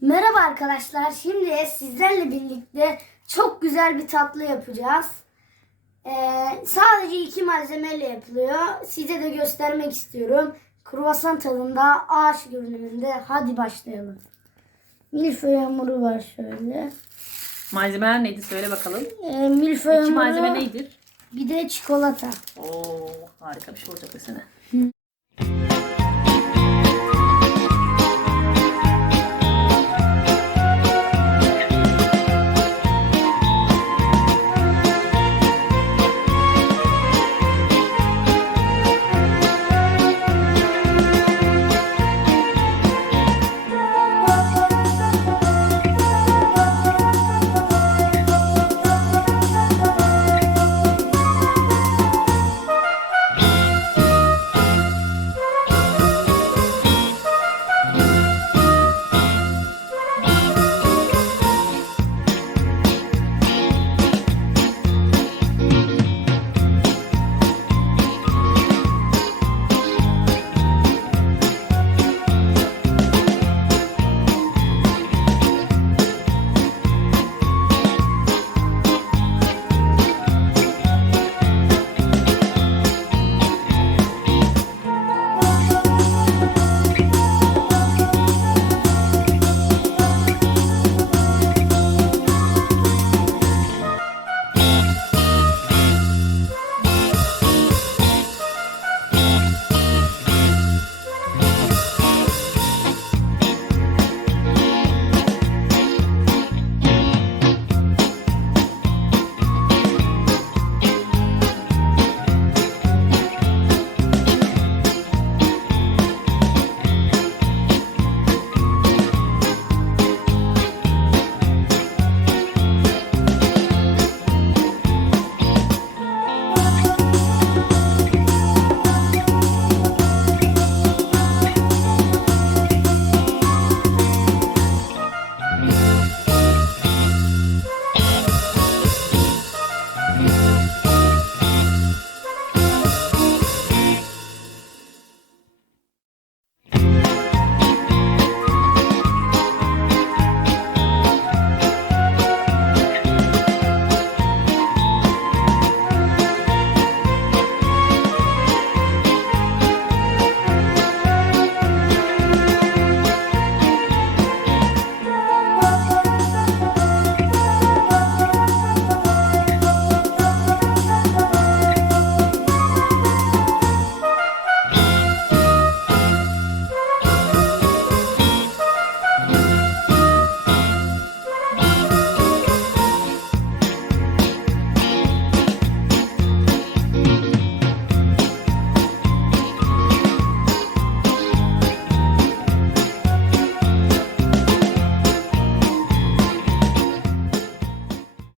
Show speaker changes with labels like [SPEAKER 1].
[SPEAKER 1] Merhaba arkadaşlar. Şimdi sizlerle birlikte çok güzel bir tatlı yapacağız. Ee, sadece iki malzemeyle yapılıyor. Size de göstermek istiyorum. Kruvasan tadında ağaç görünümünde. Hadi başlayalım. Milföy hamuru var şöyle.
[SPEAKER 2] Malzemeler neydi söyle bakalım.
[SPEAKER 1] Ee, milföy
[SPEAKER 2] İki
[SPEAKER 1] hamuru,
[SPEAKER 2] malzeme neydir?
[SPEAKER 1] bir de çikolata.
[SPEAKER 2] Oo harika bir şey olacak desene.